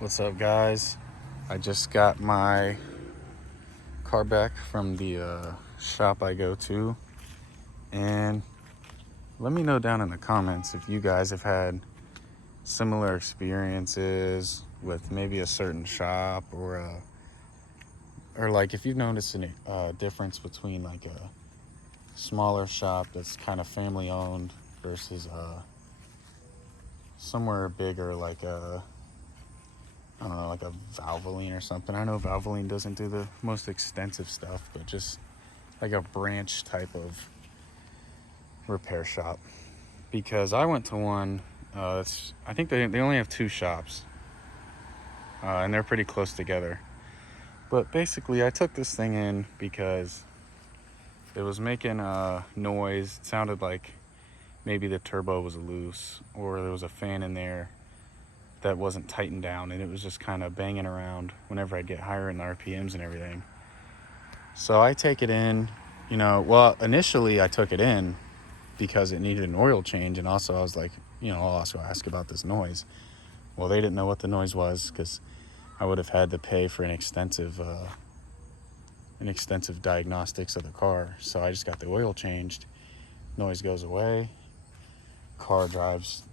What's up, guys? I just got my car back from the shop I go to, and let me know down in the comments if you guys have had similar experiences with maybe a certain shop, or like if you've noticed a difference between like a smaller shop that's kind of family owned versus somewhere bigger like a, I don't know, like a Valvoline or something. I know Valvoline doesn't do the most extensive stuff, but just like a branch type of repair shop. Because I went to one, I think they only have two shops, and they're pretty close together. But basically, I took this thing in because it was making a noise. It sounded like maybe the turbo was loose, or there was a fan in there that wasn't tightened down, and it was just kind of banging around whenever I'd get higher in the RPMs and everything. So I take it in, initially I took it in because it needed an oil change, and also I was like, I'll also ask about this noise. Well, they didn't know what the noise was because I would have had to pay for an extensive diagnostics of the car. So I just got the oil changed, noise goes away, car drives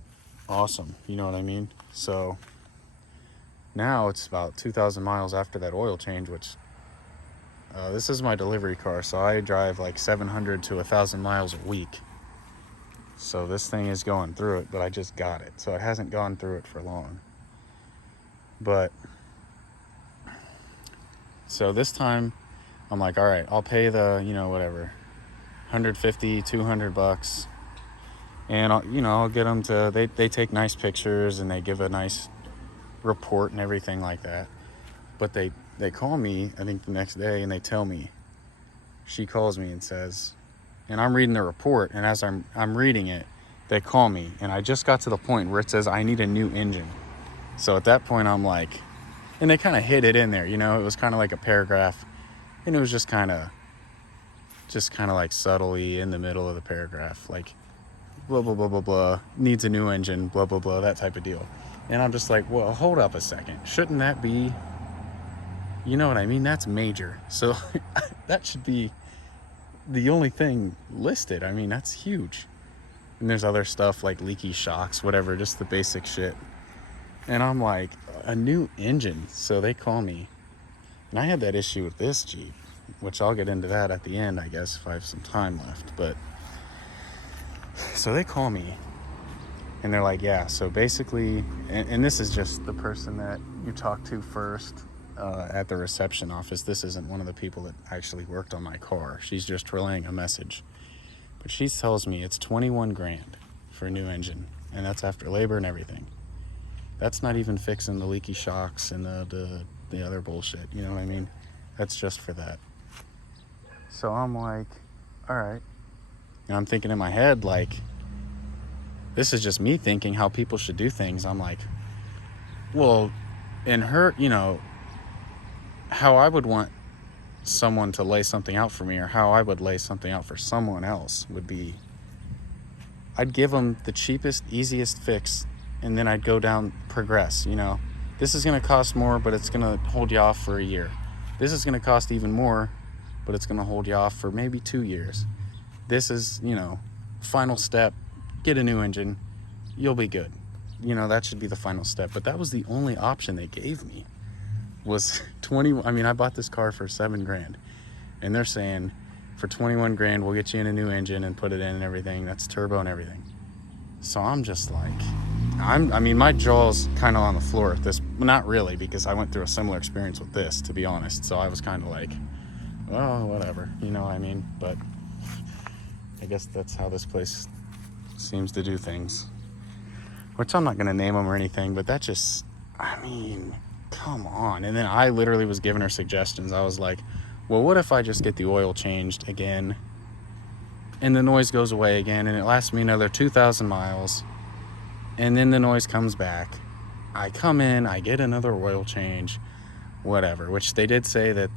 awesome, you know what I mean? So now it's about 2,000 miles after that oil change, which this is my delivery car, so I drive like 700 to 1,000 miles a week. So this thing is going through it, but I just got it, so it hasn't gone through it for long. But so this time I'm like, all right, I'll pay the, whatever, 150, 200 bucks. And I'll get them to, they take nice pictures and they give a nice report and everything like that. But they call me, I think the next day, and they tell me, she calls me and says, and I'm reading the report, and as I'm reading it, they call me, and I just got to the point where it says I need a new engine. So at that point I'm like, and they kind of hid it in there, it was kind of like a paragraph, and it was just kind of like subtly in the middle of the paragraph, like blah blah blah blah blah, needs a new engine, blah blah blah, that type of deal. And I'm just like, well, hold up a second, shouldn't that be, you know what I mean? That's major. So that should be the only thing listed. I mean, that's huge. And there's other stuff like leaky shocks, whatever, just the basic shit. And I'm like, a new engine. So they call me, and I had that issue with this Jeep, which I'll get into that at the end, I guess, if I have some time left. But so they call me, and they're like, yeah, so basically, and this is just the person that you talk to first at the reception office. This isn't one of the people that actually worked on my car. She's just relaying a message. But she tells me it's 21 grand for a new engine, and that's after labor and everything. That's not even fixing the leaky shocks and the other bullshit, you know what I mean? That's just for that. So I'm like, all right. And I'm thinking in my head, like, this is just me thinking how people should do things. I'm like, well, in her, how I would want someone to lay something out for me, or how I would lay something out for someone else, would be, I'd give them the cheapest, easiest fix, and then I'd go down, progress, This is going to cost more, but it's going to hold you off for a year. This is going to cost even more, but it's going to hold you off for maybe 2 years. This is, final step, get a new engine, you'll be good. That should be the final step. But that was the only option they gave me, was I bought this car for 7 grand, and they're saying for 21 grand, we'll get you in a new engine and put it in and everything. That's turbo and everything. So I'm just like, my jaw's kind of on the floor at this. Not really, because I went through a similar experience with this, to be honest. So I was kind of like, oh, whatever, you know what I mean? But I guess that's how this place seems to do things. Which I'm not going to name them or anything, but that just, come on. And then I literally was giving her suggestions. I was like, well, what if I just get the oil changed again, and the noise goes away again, and it lasts me another 2,000 miles, and then the noise comes back. I come in, I get another oil change, whatever, which they did say that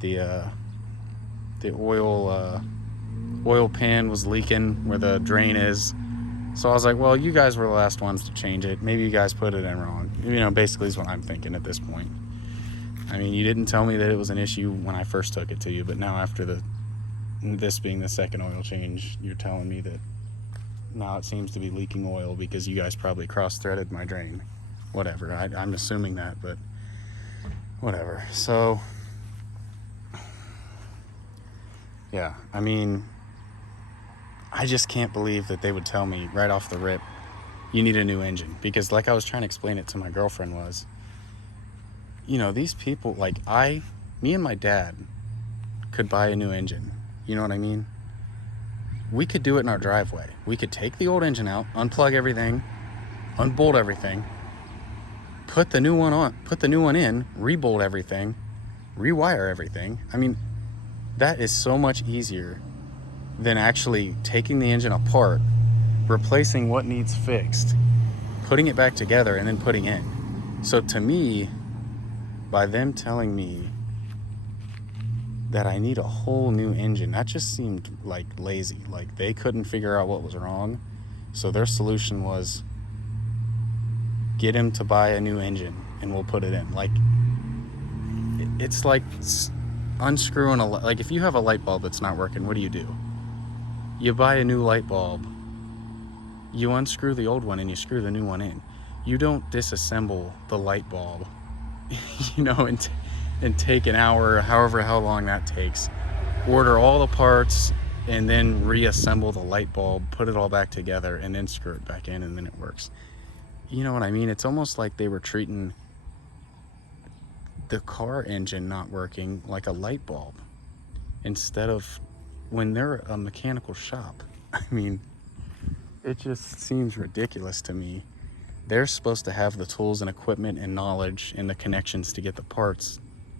the oil pan was leaking where the drain is. So I was like, well, you guys were the last ones to change it. Maybe you guys put it in wrong. Basically is what I'm thinking at this point. I mean, you didn't tell me that it was an issue when I first took it to you, but now after this being the second oil change, you're telling me that now it seems to be leaking oil because you guys probably cross-threaded my drain. Whatever. I'm assuming that, but whatever. So, yeah, I mean, I just can't believe that they would tell me right off the rip, you need a new engine. Because like I was trying to explain it to my girlfriend was, these people, like me and my dad could buy a new engine. You know what I mean? We could do it in our driveway. We could take the old engine out, unplug everything, unbolt everything, put the new one in, rebolt everything, rewire everything. I mean, that is so much easier than actually taking the engine apart, replacing what needs fixed, putting it back together, and then putting in. So to me, by them telling me that I need a whole new engine, that just seemed like lazy. Like they couldn't figure out what was wrong. So their solution was get him to buy a new engine and we'll put it in. Like it's like unscrewing like if you have a light bulb that's not working, what do? You buy a new light bulb, you unscrew the old one and you screw the new one in. You don't disassemble the light bulb, and take an hour, how long that takes, order all the parts and then reassemble the light bulb, put it all back together and then screw it back in and then it works. You know what I mean? It's almost like they were treating the car engine not working like a light bulb instead of when they're a mechanical shop. I mean, it just seems ridiculous to me. They're supposed to have the tools and equipment and knowledge and the connections to get the parts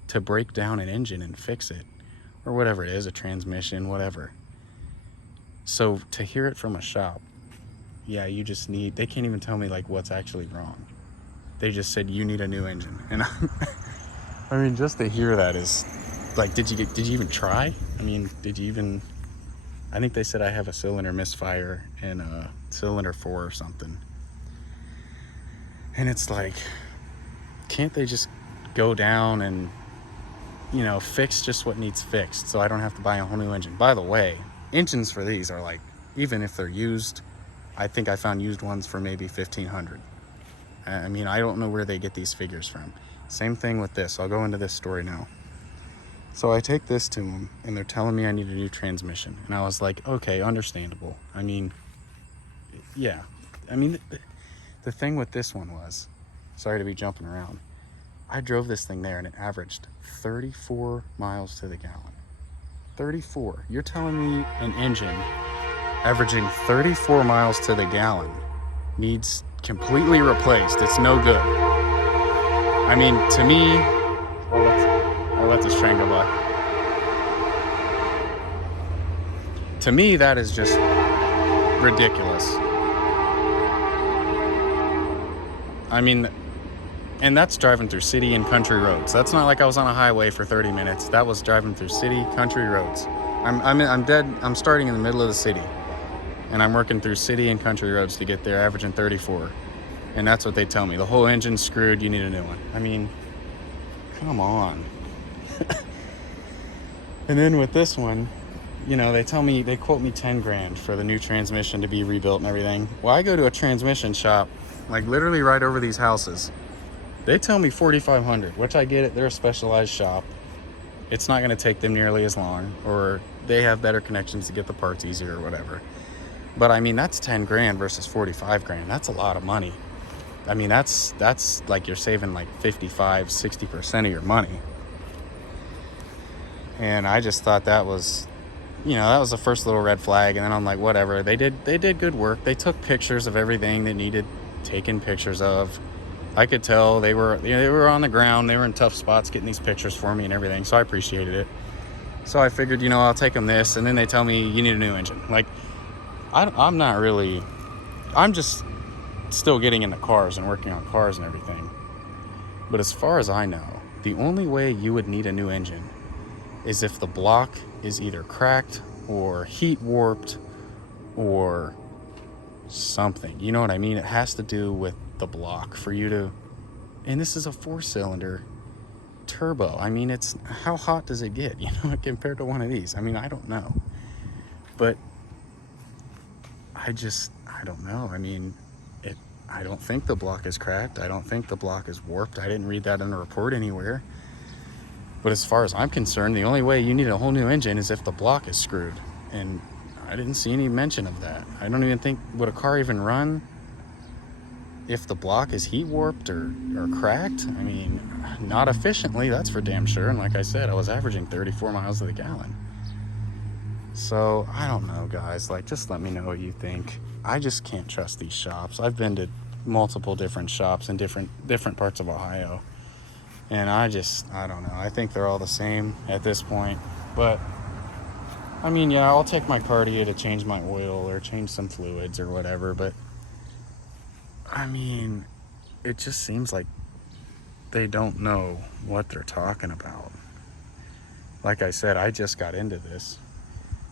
to break down an engine and fix it, or whatever it is, a transmission, whatever. So to hear it from a shop, yeah, they can't even tell me like what's actually wrong. They just said you need a new engine. And I mean, just to hear that is like, did you even try? I mean, I think they said I have a cylinder misfire in a cylinder 4 or something. And it's like, can't they just go down and, fix just what needs fixed so I don't have to buy a whole new engine? By the way, engines for these are like, even if they're used, I think I found used ones for maybe $1,500. I mean, I don't know where they get these figures from. Same thing with this. I'll go into this story now. So I take this to them and they're telling me I need a new transmission. And I was like, okay, understandable. I mean, yeah. I mean, the thing with this one was, sorry to be jumping around, I drove this thing there and it averaged 34 miles to the gallon. 34. You're telling me an engine averaging 34 miles to the gallon needs completely replaced? It's no good. I mean, to me, I'll let this train go by. To me, that is just ridiculous. I mean, and that's driving through city and country roads. That's not like I was on a highway for 30 minutes. That was driving through city, country roads. I'm starting in the middle of the city, and I'm working through city and country roads to get there, averaging 34. And that's what they tell me. The whole engine's screwed, you need a new one. I mean, come on. And then with this one, they quote me 10 grand for the new transmission to be rebuilt and everything. Well, I go to a transmission shop, like literally right over these houses. They tell me $4,500, which I get it. They're a specialized shop. It's not going to take them nearly as long, or they have better connections to get the parts easier or whatever. But I mean, that's 10 grand versus 45 grand. That's a lot of money. I mean, that's like you're saving like 55, 60% of your money. And I just thought that was, that was the first little red flag. And then I'm like, whatever. They did good work. They took pictures of everything that needed taken pictures of. I could tell they were on the ground. They were in tough spots getting these pictures for me and everything. So I appreciated it. So I figured, I'll take them this. And then they tell me you need a new engine. Like, I'm just still getting into cars and working on cars and everything. But as far as I know, the only way you would need a new engine is if the block is either cracked or heat warped or something. You know what I mean? It has to do with the block for you to, and this is a 4-cylinder turbo. I mean, it's, how hot does it get, you know, compared to one of these? I mean, I don't know. But I don't know. I mean, I don't think the block is cracked. I don't think the block is warped. I didn't read that in a report anywhere. But as far as I'm concerned, the only way you need a whole new engine is if the block is screwed. And I didn't see any mention of that. I don't even think, would a car even run if the block is heat warped or cracked? I mean, not efficiently, that's for damn sure. And like I said, I was averaging 34 miles to the gallon. So I don't know, guys. Like, just let me know what you think. I just can't trust these shops. I've been to multiple different shops in different parts of Ohio, and I don't know. I think they're all the same at this point. But I mean, yeah, I'll take my car to you to change my oil or change some fluids or whatever. But I mean, it just seems like they don't know what they're talking about. Like I said, I just got into this,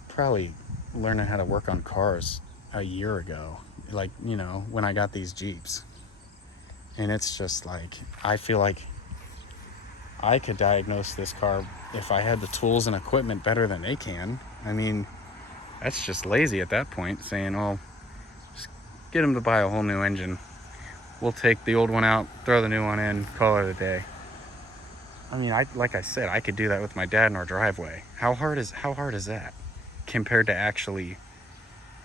probably learning how to work on cars a year ago, like, you know, when I got these Jeeps. And it's just like, I feel like I could diagnose this car if I had the tools and equipment better than they can. I mean, that's just lazy at that point, saying, oh, just get them to buy a whole new engine. We'll take the old one out, throw the new one in, call it a day. I mean, like I said, I could do that with my dad in our driveway. How hard is that compared to actually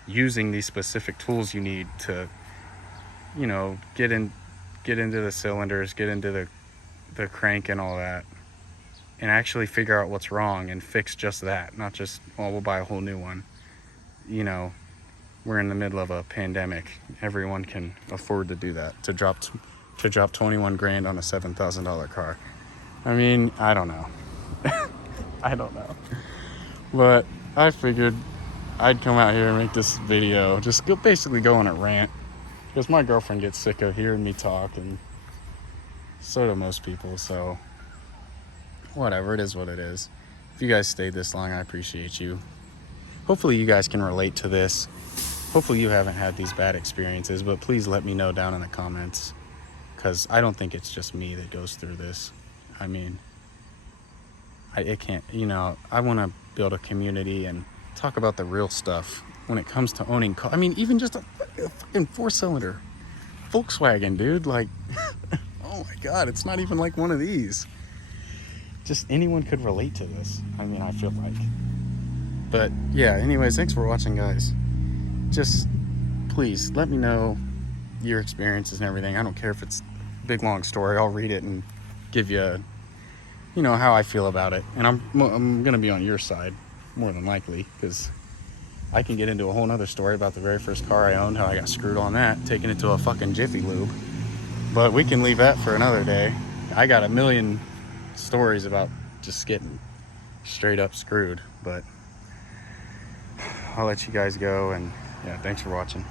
using these specific tools you need to, you know, get into the cylinders, get into the crank and all that, and actually figure out what's wrong and fix just that, not just, well, we'll buy a whole new one. You know, we're in the middle of a pandemic. Everyone can afford to do that, to drop 21 grand on a $7,000 car. I mean, I don't know. I don't know. But I figured I'd come out here and make this video, just basically go on a rant, because my girlfriend gets sick of hearing me talk, and so do most people. So whatever, it is what it is. If you guys stayed this long, I appreciate you. Hopefully you guys can relate to this. Hopefully you haven't had these bad experiences, but please let me know down in the comments, because I don't think it's just me that goes through this. I mean, it can't, you know, I want to build a community and talk about the real stuff when it comes to owning cars. I mean, even just a fucking 4-cylinder Volkswagen, dude. Like, oh my God, it's not even like one of these. Just anyone could relate to this. I mean, I feel like. But yeah, anyways, thanks for watching, guys. Just please let me know your experiences and everything. I don't care if it's a big, long story. I'll read it and give you, you know, how I feel about it. And I'm going to be on your side, more than likely, because I can get into a whole nother story about the very first car I owned, how I got screwed on that, taking it to a fucking Jiffy Lube. But we can leave that for another day. I got a million stories about just getting straight up screwed. But I'll let you guys go, and yeah, thanks for watching.